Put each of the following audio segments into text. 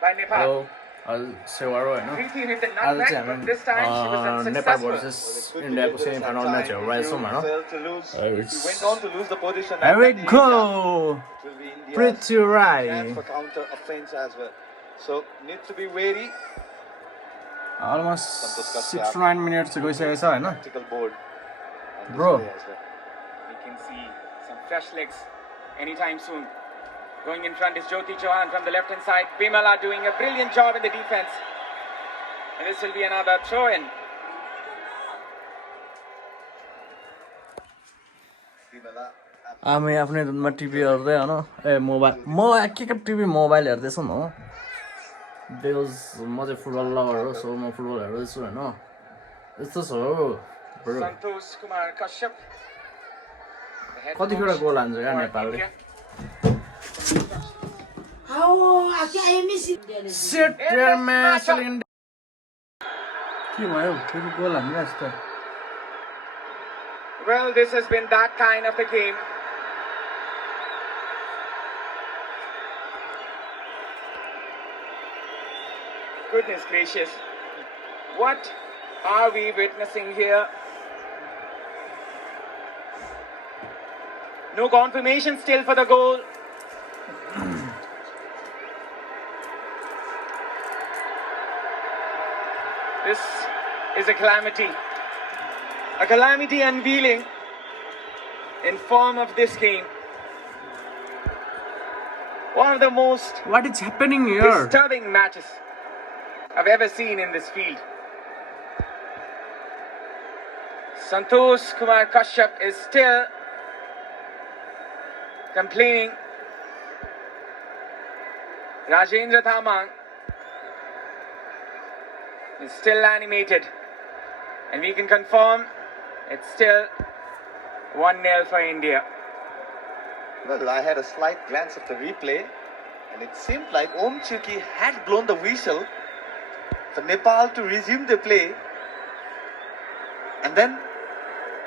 by Nepal. Hello, I'll say what right now. Preeti hit the I'll nutmeg, say but this time she was Nepal unsuccessful. versus India semi-final match right somewhere, no? Failed to lose. If you went on to lose the position, Here we at that area, go. it will be India's Pretty chance right. for counter offense as well. So need to be wary. Almost 6 to 9 minutes ago, say so, no? Tactical board. on Bro. display as well. We can see some fresh legs anytime soon. Going in front is Jyoti Chauhan from the left-hand side. Bimala doing a brilliant job in the defense. And this will be another throw-in. हामी आफ्नै रुममा TV हेर्दै होइन ए mobile के TV mobile हेर्दैछु नि हो because म चाहिँ फुटबल लभर हो सो म फुटबल हेर्दैछु होइन यस्तो छ हो Santosh Kumar Kashyap. कतिवटा गोल हान्छ क्या नेपालले Shit, man, के भयो फेरि गोल हान्ने जस्तो Well, this has been that kind of a game. Goodness gracious. What are we witnessing here? No confirmation still for the goal. This is a calamity. A calamity unveiling in form of this game. One of the most What is happening here? disturbing matches I've ever seen in this field. Santosh Kumar Kashyap is still complaining. Rajendra Thamang is still animated. And we can confirm it's still 1-0 for India. Well, I had a slight glance at the replay, and it seemed like Om Chuki had blown the whistle for Nepal to resume the play, and then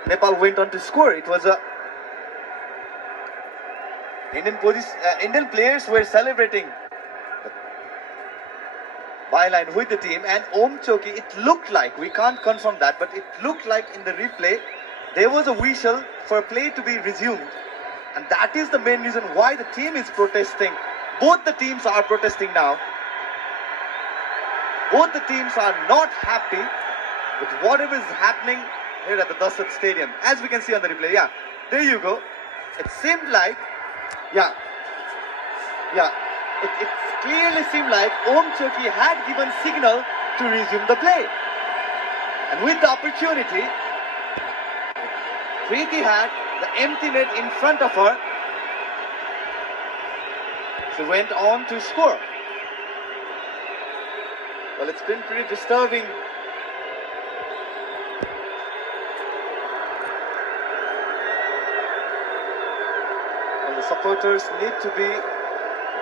Nepal went on to score. It was a Indian players were celebrating the byline with the team, and Om Choki, it looked like, we can't confirm that, but it looked like in the replay there was a whistle for play to be resumed, and that is the main reason why the team is protesting. Both the teams are protesting now. Both the teams are not happy with whatever is happening here at the Dassault Stadium. As we can see on the replay, yeah, there you go. It seemed like, yeah, it clearly seemed like Om Choki had given signal to resume the play. And with the opportunity, Preeti had the empty net in front of her. She went on to score. Well, it's been pretty disturbing. Well, the supporters need to be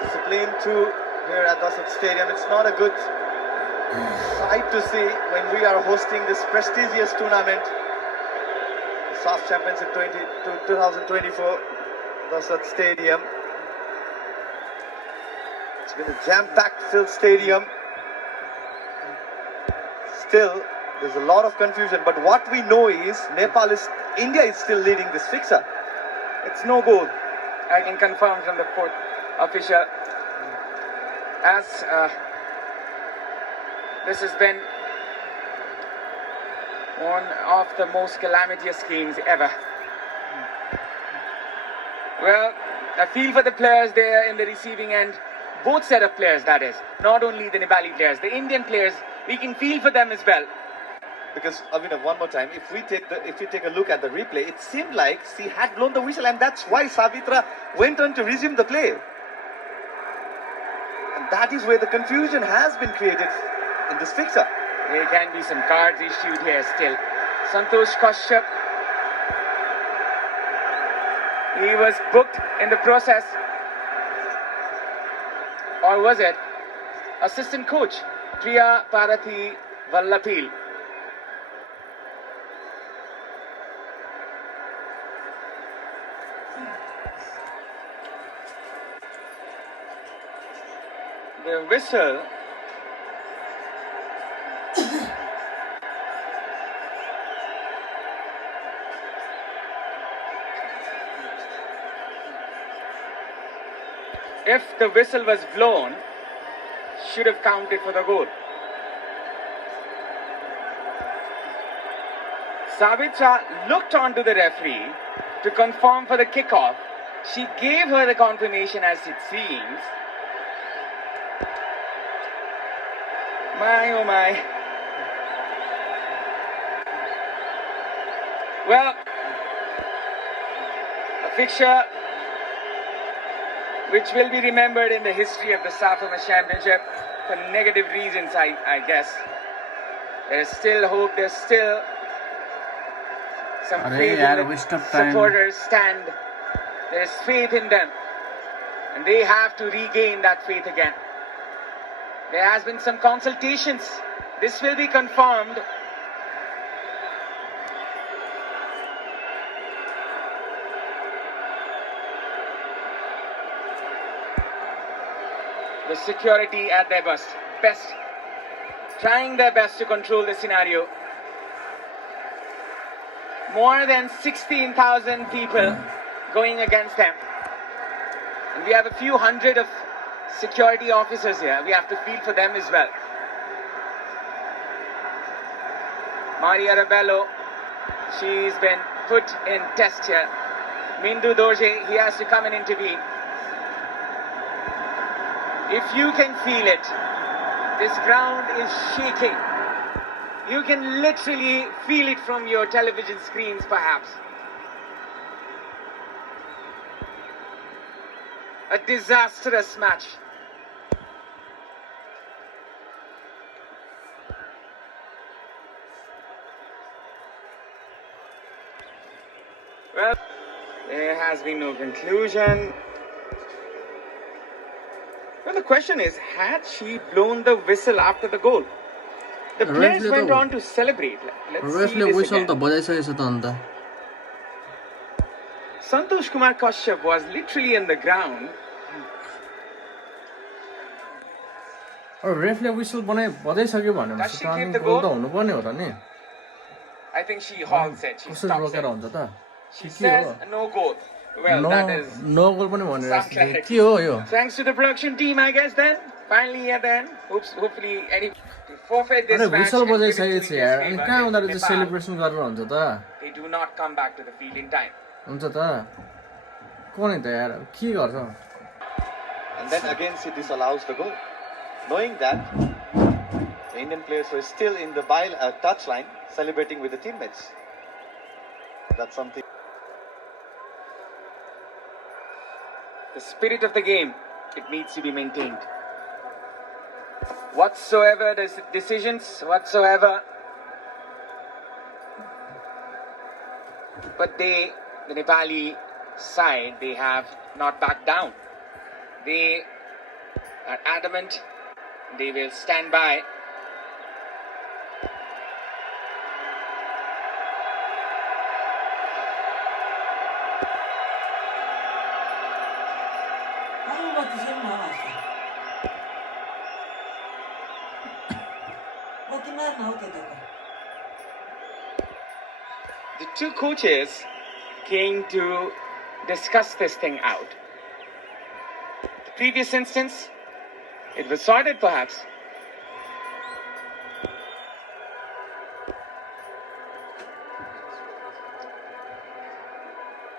disciplined too here at Dassault Stadium. It's not a good sight to see when we are hosting this prestigious tournament, the Saff Championship 2024, Dassault Stadium. It's been a jam-packed filled stadium. Still, there's a lot of confusion, but what we know is India is still leading this fixture. It's no goal. I can confirm from the fourth official. As this has been one of the most calamitous games ever. Well, I feel for the players there in the receiving end. Both set of players, that is. Not only the Nepali players, the Indian players, we can feel for them as well. Because, Abhinav, one more time, if we take a look at the replay, it seemed like she had blown the whistle, and that's why Savitra went on to resume the play. And that is where the confusion has been created in this fixture. There can be some cards issued here still. Santosh Kashyap, he was booked in the process. Or was it assistant coach Priya Parathi Vallapil? the whistle. If the whistle was blown, should have counted for the goal. Savitra looked onto the referee to confirm for the kickoff. She gave her the confirmation, as it seems. My, oh my. Well, a fixture which will be remembered in the history of the Saff Championship for negative reasons, I guess. There is still hope, there's still some faith in the supporters stand. There is faith in them. And they have to regain that faith again. There has been some consultations. This will be confirmed. The security at their best, trying their best to control the scenario. More than 16,000 people going against them. And we have a few hundred of security officers here. We have to feel for them as well. Maria Rebello, she's been put in test here. Mindu Dorje, he has to come and intervene. If you can feel it, this ground is shaking. You can literally feel it from your television screens, perhaps. A disastrous match. Well, there has been no conclusion. Well, the question is, had she blown the whistle after the goal? The players went on to celebrate. Let's see this again. Santosh Kumar Kashyap was literally in the ground. रेफले whistle बजाइसक्यो भनेपछि त गोल त हुनुपर्ने हो त नि I think she halts it. She कसरी stops रोकेर it. हुन्छ त She says no goal. Well, that is no goal पनि भनेर some clarity. के हो यो Thanks to the production team, I guess. Then finally at the end, hopefully, any to forfeit this अरे match. Whistle and give it बजाइसकेको to छ यार India's अनि favour कहाँ in उनीहरु चाहिँ Nepal. सेलिब्रेसन गरेर हुन्छ त They do not come back to the field in time. हुन्छ त कुनै त यार के गर्छ And then again she disallows the goal. Knowing that, the Indian players were still in the touchline celebrating with the teammates. That's something. The spirit of the game, it needs to be maintained. Whatsoever the decisions, whatsoever. But the Nepali side, they have not backed down. They are adamant. They will stand by. The two coaches came to discuss this thing out. The previous instance, it was sorted perhaps.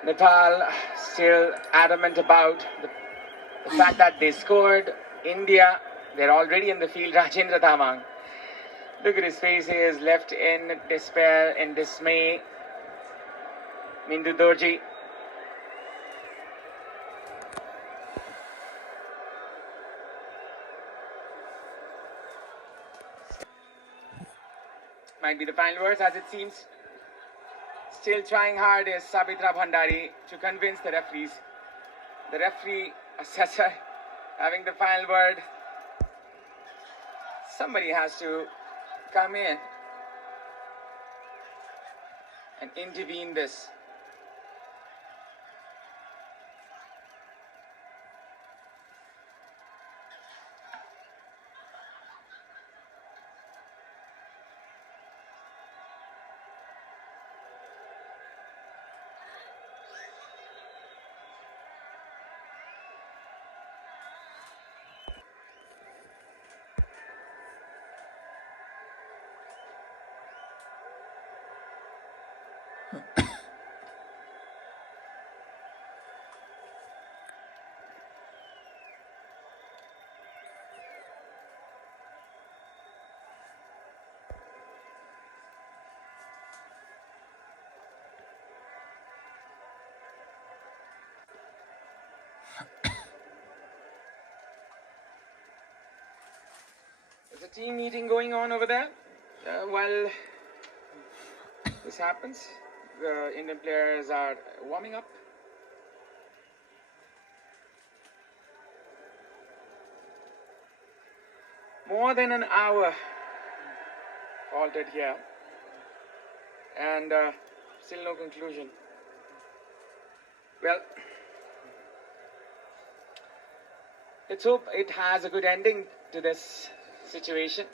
Nepal still adamant about the fact that they scored. India, they're already in the field. Rajendra Tamang. Look at his face, he is left in despair, in dismay. Mindu Dorji. Might be the final words, as it seems. Still trying hard is Sabitra Bhandari to convince the referees. The referee assessor having the final word. Somebody has to come in and intervene this. There's a team meeting going on over there. While this happens, the Indian players are warming up. More than an hour halted here, and still no conclusion. Well, let's hope it has a good ending to this situation.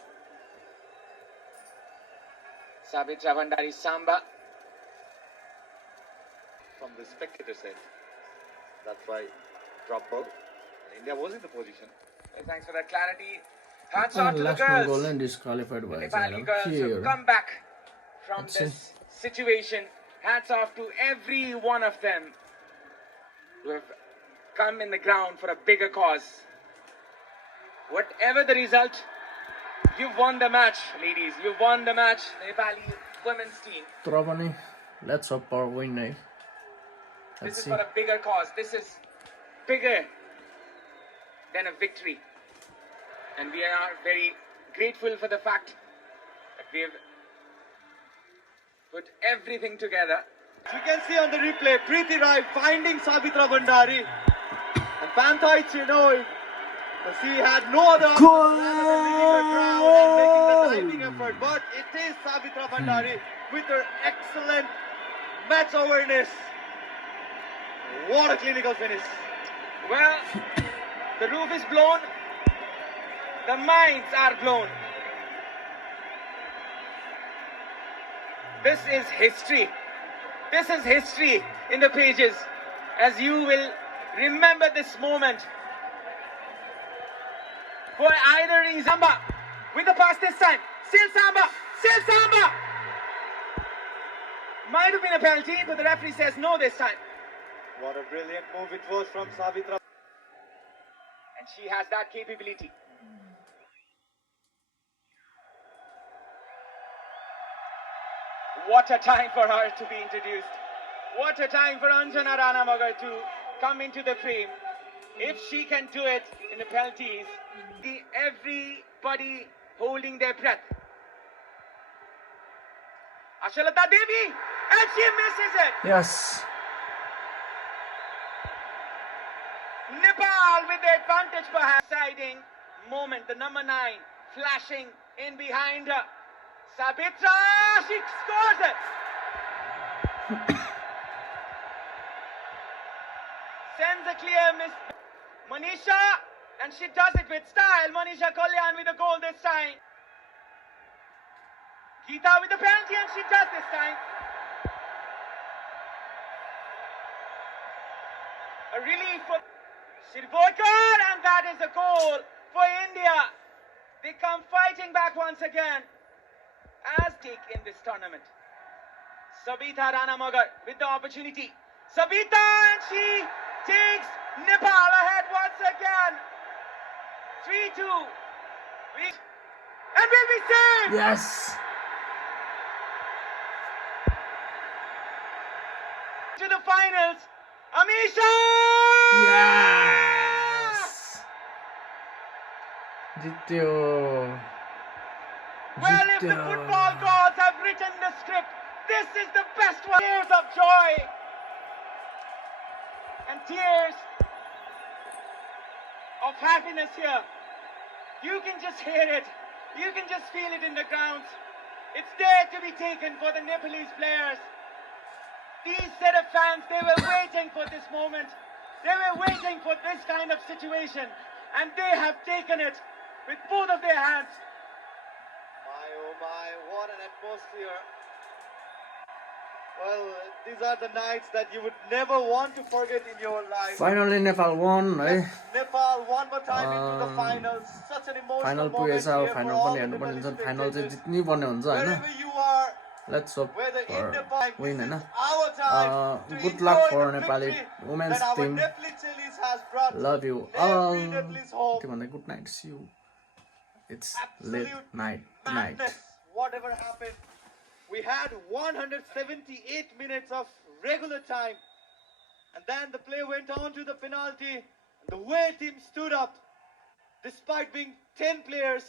Sabitra Bhandari Samba. From the spectator's end. That's why drop ball. And India was in the position. Well, thanks for that clarity. Hats off to the Last goal girls. and disqualified The by Nepali girls who come back from Let's this situation. Hats off to every one of them who have come in the ground for a bigger cause. Whatever the result, you've won the match, ladies. You've won the match, Nepali women's team. तर पनि let's hope for win है. This Let's is see. for a bigger cause. This is bigger than a victory. And we are very grateful for the fact that we have put everything together. You can see on the replay, Preeti Rai finding Sabitra Bhandari. And Panthite, she had no other option rather than leaving the ground and making the diving effort. But it is Sabitra Bhandari with her excellent match awareness. What a clinical finish. Well, the roof is blown. The minds are blown. This is history. This is history in the pages, as you will remember this moment. For either reason, Samba with the pass this time. Still Samba. Might have been a penalty, but the referee says no this time. What a brilliant move it was from Sabitra. And she has that capability. What a time for her to be introduced. What a time for Anjana Ranamagar to come into the frame. If she can do it in the penalties, everybody holding their breath. Ashalata Devi, and she misses it. Yes. Nepal with the advantage perhaps. Exciting moment, the number 9 flashing in behind her. Sabitra, she scores it. Sends a clear miss. Manisha, and she does it with style. Manisha Kalyan with a goal this time. Geeta with the penalty, and she does this time. A relief for Shirvoikar, and that is a goal for India. They come fighting back once again as take in this tournament. Sabita Ranamagar with the opportunity. Sabita, and she takes Nepal ahead once again. 3-2. And will be saved. Yes. To the finals. Amisha! Yes. Jityo. Well, if the football gods have written the script, this is the best one. Tears of joy and tears of happiness here. You can just hear it. You can just feel it in the grounds. It's there to be taken for the Nepalese players. These set of fans, they were waiting for this moment. They were waiting for this kind of situation. And they have taken it with both of their hands. My oh my, what an atmosphere. Well, these are the nights that you would never want to forget in your life. Finally Nepal won है. Nepal one more time into the finals. Such an emotional Final moment पुगेछ here अब for final all पनि the हेर्नु पर्ने Nepalese हुन्छ final चाहिँ spectators. जित्नै पर्ने हुन्छ हैन. Wherever you are, Let's hope whether in for Nepal, win this Hahn. is our time to Good enjoy luck for the Nepali victory women's that our team. Nepali has brought. Love you Every Nepalese home. के भन्दा good night, see you. It's Absolute late night tonight. madness, whatever happened. We had 178 minutes of regular time. And then the play went on to the penalty. And the way team stood up, despite being 10 players,